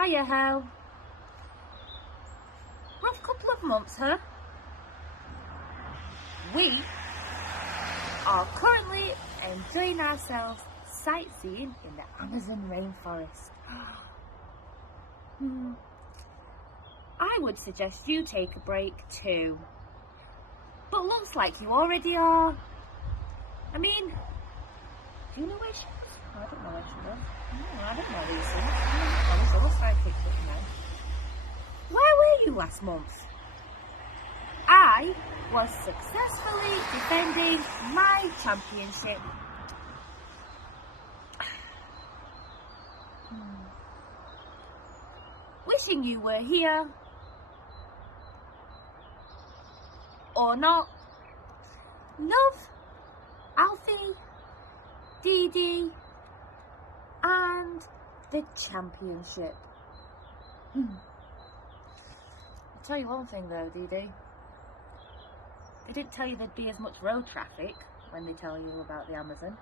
Hiya, Hel. Rough couple of months, huh? We are currently enjoying ourselves sightseeing in the Amazon rainforest. I would suggest you take a break too. But looks like you already are. I mean, do you know where she was? I don't know where she was. No, I don't know these things. I was always psychic, but you know. Where were you last month? I was successfully defending my championship. Wishing you were here. Or not. Love, Alfiee, Dee-dee, and the championship. I'll tell you one thing though, Dee-dee. They didn't tell you there'd be as much road traffic when they tell you about the Amazon.